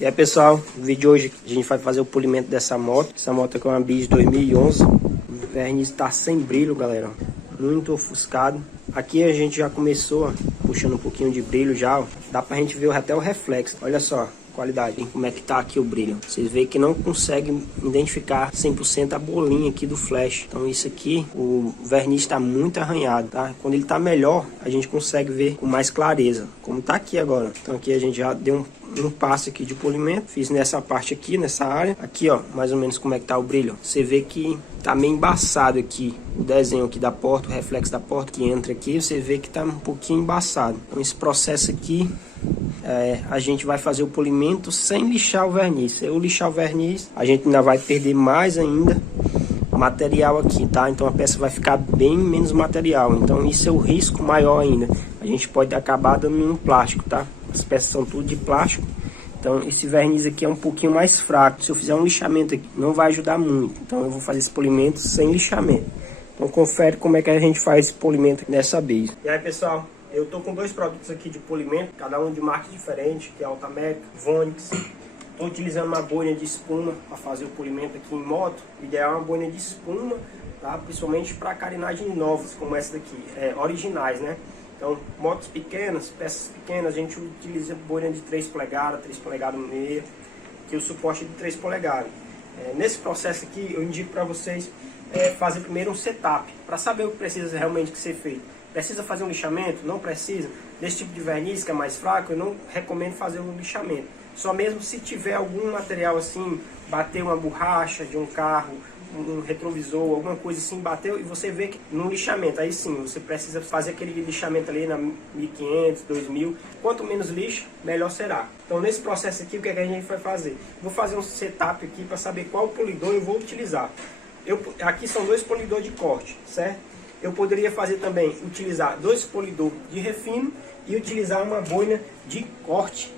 E aí pessoal, no vídeo de hoje a gente vai fazer o polimento dessa moto. Essa moto aqui é uma Bis 2011. O verniz tá sem brilho, galera. Muito ofuscado. Aqui a gente já começou puxando um pouquinho de brilho já, ó. Dá pra gente ver até o reflexo. Olha só a qualidade, como é que tá aqui o brilho. Vocês veem que não consegue identificar 100% a bolinha aqui do flash. Então isso aqui, o verniz tá muito arranhado, tá? Quando ele tá melhor, a gente consegue ver com mais clareza, como tá aqui agora. Então aqui a gente já deu um passo aqui de polimento, fiz nessa parte aqui, nessa área. Aqui, ó, mais ou menos como é que tá o brilho. Você vê que tá meio embaçado aqui o desenho aqui da porta, o reflexo da porta que entra aqui, você vê que tá um pouquinho embaçado. Então esse processo aqui, a gente vai fazer o polimento sem lixar o verniz. Se eu lixar o verniz, a gente ainda vai perder mais ainda material aqui, tá? Então a peça vai ficar bem menos material. Então isso é o risco maior ainda. A gente pode acabar dando um plástico, tá? As peças são tudo de plástico. Então esse verniz aqui é um pouquinho mais fraco. Se eu fizer um lixamento aqui, não vai ajudar muito. Então eu vou fazer esse polimento sem lixamento. Então confere como é que a gente faz esse polimento nessa Bis. E aí pessoal, eu tô com dois produtos aqui de polimento, cada um de marca diferente, que é Altamérica, Vonix. Estou utilizando uma boina de espuma para fazer o polimento aqui em moto. O ideal é uma boina de espuma, tá? Principalmente para carenagens novas, como essa daqui, originais, né? Então, motos pequenas, peças pequenas, a gente utiliza boina de 3 polegadas, 3 polegadas e meia, que é o suporte de 3 polegadas. Nesse processo aqui, eu indico para vocês fazer primeiro um setup, para saber o que precisa realmente ser feito. Precisa fazer um lixamento? Não precisa. Desse tipo de verniz que é mais fraco, eu não recomendo fazer um lixamento. Só mesmo se tiver algum material assim, bater uma borracha de um carro, um retrovisor, alguma coisa assim, bateu e você vê que no lixamento, aí sim, você precisa fazer aquele lixamento ali na 1500, 2000. Quanto menos lixa, melhor será. Então nesse processo aqui, o que é que a gente vai fazer? Vou fazer um setup aqui para saber qual polidor eu vou utilizar. Aqui são 2 polidores de corte, certo? Eu poderia fazer também, utilizar 2 polidores de refino e utilizar uma boina de corte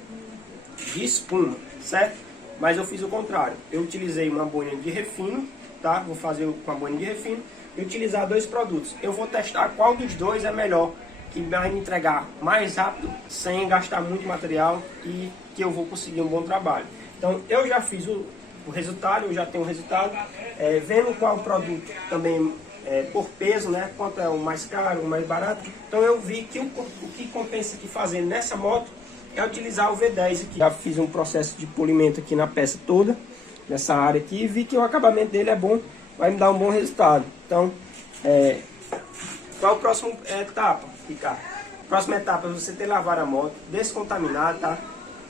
de espuma, certo? Mas eu fiz o contrário. Eu utilizei uma boina de refino, tá? Vou fazer com a boina de refino e utilizar 2 produtos. Eu vou testar qual dos dois é melhor, que vai me entregar mais rápido, sem gastar muito material e que eu vou conseguir um bom trabalho. Então eu já fiz o resultado, eu já tenho o resultado, vendo qual produto também por peso, né? Quanto é o mais caro, o mais barato. Então eu vi que o que compensa aqui fazer nessa moto é utilizar o V10 aqui. Já fiz um processo de polimento aqui na peça toda, nessa área aqui, e vi que o acabamento dele é bom, vai me dar um bom resultado. Então, qual a próxima etapa, Ricardo? A próxima etapa é você ter lavado a moto, descontaminar, tá?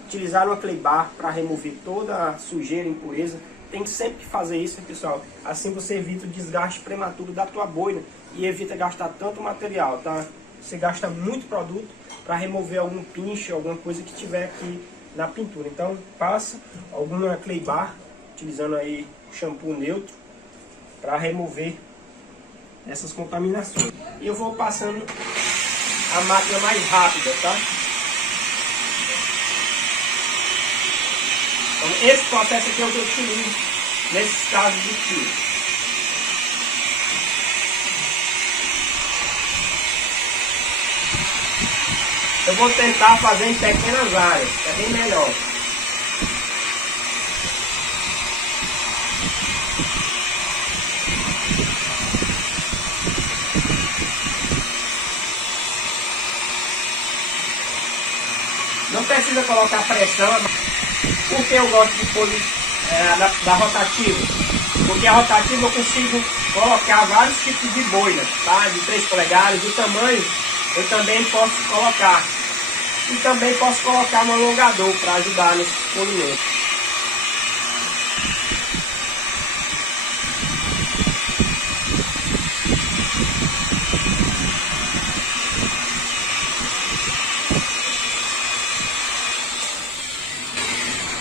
Utilizar uma clay bar para remover toda a sujeira, impureza. Tem que sempre fazer isso, pessoal. Assim você evita o desgaste prematuro da tua boina e evita gastar tanto material, tá? Você gasta muito produto para remover algum pinche, alguma coisa que tiver aqui na pintura. Então passa alguma clay bar, utilizando aí shampoo neutro, para remover essas contaminações. E eu vou passando a máquina mais rápida, tá? Então esse processo aqui é o que eu utilizo nesses casos de tiro. Eu vou tentar fazer em pequenas áreas, é bem melhor. Não precisa colocar pressão, porque eu gosto de polir da rotativa. Porque a rotativa eu consigo colocar vários tipos de boina, tá? De 3 polegadas, o tamanho eu também posso colocar. E também posso colocar um alongador para ajudar nesse polimento.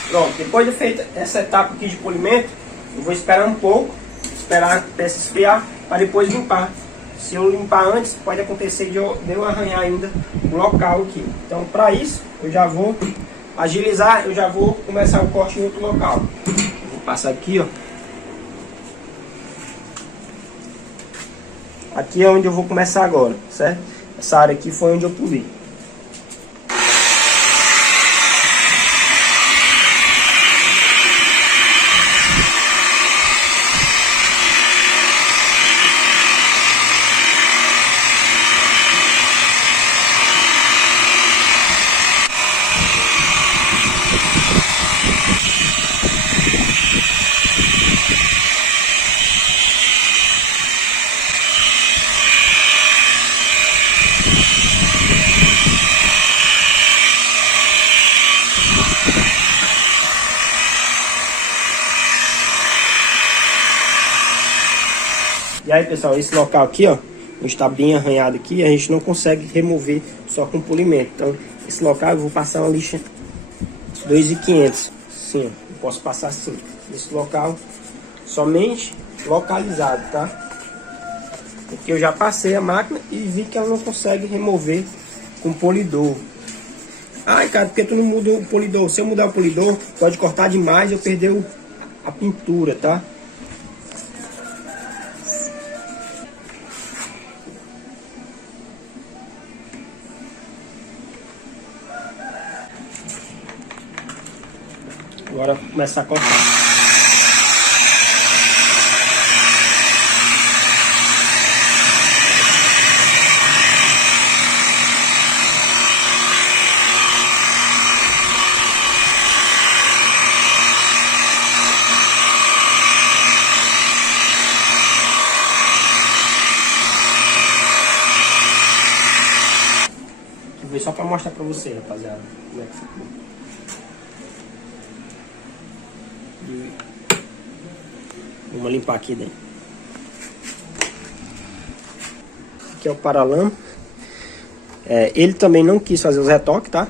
Pronto, depois de feita essa etapa aqui de polimento, eu vou esperar um pouco, esperar a peça esfriar para depois limpar. Se eu limpar antes, pode acontecer de eu arranhar ainda o local aqui. Então, para isso, eu já vou agilizar, eu já vou começar o corte em outro local. Vou passar aqui, ó. Aqui é onde eu vou começar agora, certo? Essa área aqui foi onde eu pulei. E aí, pessoal, esse local aqui, ó, onde está bem arranhado aqui, a gente não consegue remover só com polimento. Então, esse local eu vou passar uma lixa 2.500. Sim, eu posso passar assim. Esse local somente localizado, tá? Porque eu já passei a máquina e vi que ela não consegue remover com polidor. Ai, cara, porque tu não muda o polidor? Se eu mudar o polidor, pode cortar demais e eu perder a pintura, tá? Agora começar a cortar. Só para mostrar para você, rapaziada, como é que ficou. Vamos limpar aqui dentro. Aqui é o paralama. Ele também não quis fazer os retoques, tá?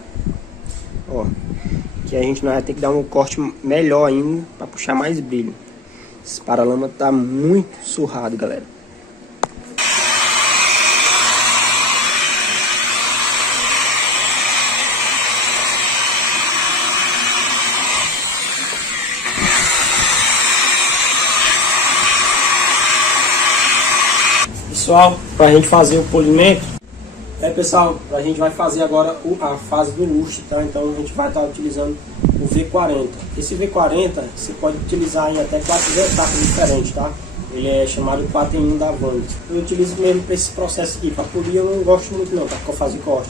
Ó, que a gente vai ter que dar um corte melhor ainda para puxar mais brilho. Esse paralama tá muito surrado, galera. Pessoal, para a gente fazer o polimento, pessoal, a gente vai fazer agora a fase do lustre, tá? Então a gente vai estar utilizando o V40. Esse V40 você pode utilizar em até 4 etapas diferentes, tá? Ele é chamado 4 em 1 da Vans. Eu utilizo mesmo para esse processo aqui. Para polir eu não gosto muito não, tá? Porque eu faço corte.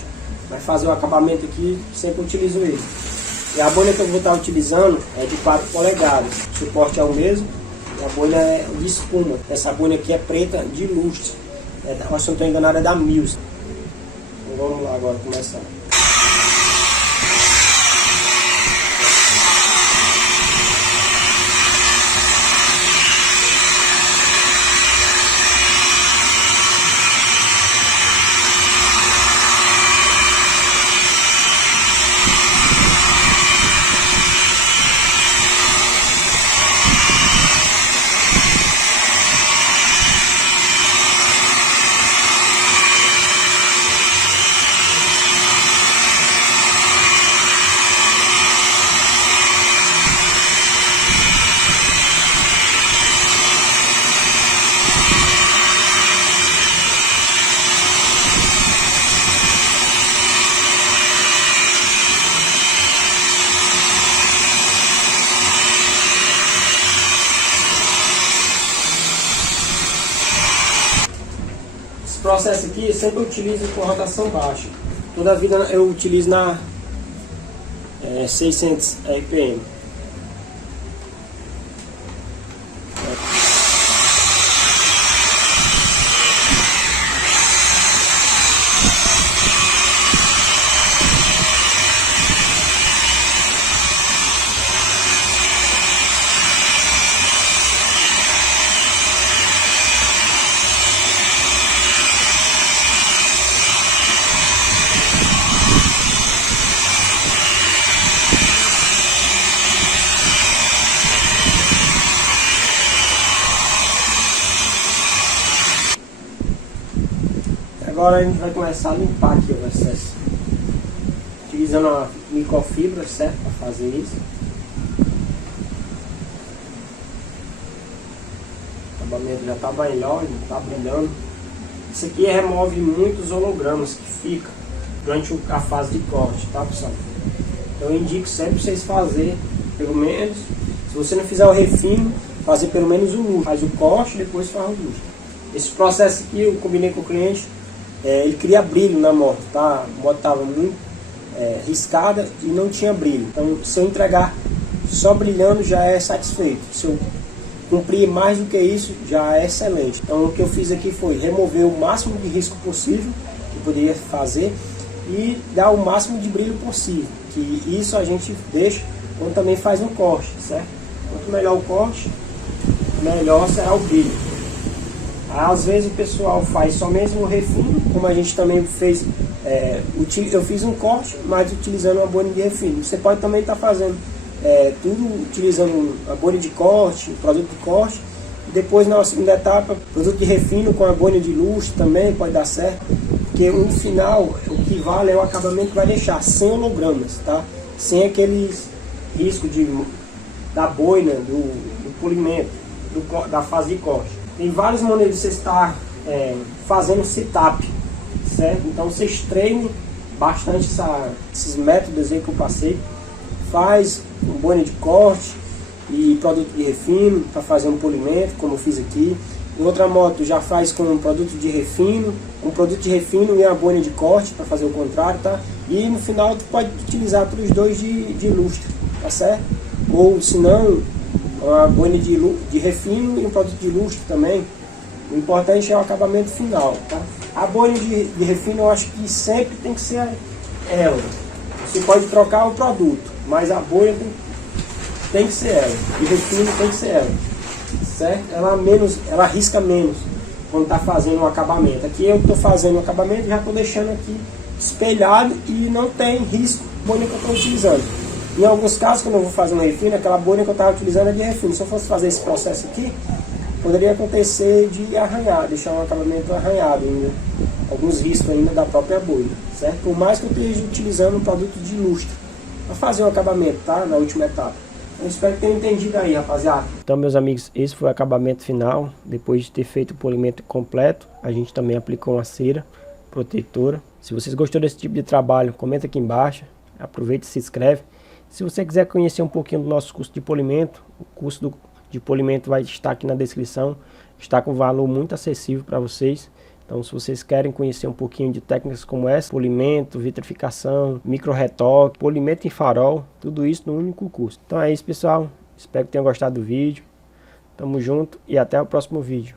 Mas fazer o acabamento aqui, sempre utilizo ele. E a bolha que eu vou estar utilizando é de 4 polegadas. O suporte é o mesmo. E a bolha é de espuma. Essa bolha aqui é preta de lustre. Se eu não estou enganado é da Mills. Então vamos lá agora começar. Esse processo aqui eu sempre utilizo com rotação baixa. Toda a vida eu utilizo na 600 RPM. Agora a gente vai começar a limpar aqui o excesso, utilizando a microfibra, certo, para fazer isso. O acabamento já está melhor, está brilhando. Isso aqui remove muitos hologramas que fica durante a fase de corte, tá, pessoal? Então eu indico sempre vocês fazerem, pelo menos, se você não fizer o refino, fazer pelo menos o lustre. Faz o corte, depois faz o lustre. Esse processo aqui eu combinei com o cliente. Ele cria brilho na moto, tá? A moto estava muito riscada e não tinha brilho. Então, se eu entregar só brilhando, já é satisfeito. Se eu cumprir mais do que isso, já é excelente. Então, o que eu fiz aqui foi remover o máximo de risco possível que poderia fazer e dar o máximo de brilho possível. Que isso a gente deixa quando também faz um corte, certo? Quanto melhor o corte, melhor será o brilho. Às vezes o pessoal faz só mesmo o refino, como a gente também fez, eu fiz um corte, mas utilizando uma boina de refino. Você pode também estar fazendo tudo utilizando a boina de corte, produto de corte. Depois, na segunda etapa, produto de refino com a boina de lustre também pode dar certo. Porque no final, o que vale é o acabamento que vai deixar, sem hologramas, tá? Sem aqueles riscos da boina, do polimento, da fase de corte. Tem várias maneiras de você estar fazendo setup, certo? Então vocês treinem bastante esses métodos aí que eu passei. Faz com boina de corte e produto de refino para fazer um polimento, como eu fiz aqui. Em outra moto já faz com um produto de refino, e a boina de corte para fazer o contrário, tá? E no final tu pode utilizar para os dois de lustre, tá certo? Ou se não, uma boina de refino e um produto de lustre também. O importante é o acabamento final, tá? A boina de refino eu acho que sempre tem que ser ela. Você pode trocar o produto, mas a boina tem que ser ela. E refino tem que ser ela, certo? Ela arrisca menos quando está fazendo um acabamento. Aqui eu estou fazendo o acabamento e já estou deixando aqui espelhado e não tem risco a boina que eu estou utilizando. Em alguns casos, quando eu vou fazer um refino, aquela boina que eu estava utilizando é de refino. Se eu fosse fazer esse processo aqui, poderia acontecer de arranhar, deixar um acabamento arranhado ainda. Alguns riscos ainda da própria boina, certo? Por mais que eu esteja utilizando um produto de lustre para fazer o acabamento, tá? Na última etapa. Eu espero que tenham entendido aí, rapaziada. Então, meus amigos, esse foi o acabamento final. Depois de ter feito o polimento completo, a gente também aplicou uma cera protetora. Se vocês gostaram desse tipo de trabalho, comenta aqui embaixo. Aproveita e se inscreve. Se você quiser conhecer um pouquinho do nosso curso de polimento, o curso de polimento vai estar aqui na descrição. Está com valor muito acessível para vocês. Então, se vocês querem conhecer um pouquinho de técnicas como essa, polimento, vitrificação, micro retoque, polimento em farol, tudo isso no único curso. Então é isso, pessoal. Espero que tenham gostado do vídeo. Tamo junto e até o próximo vídeo.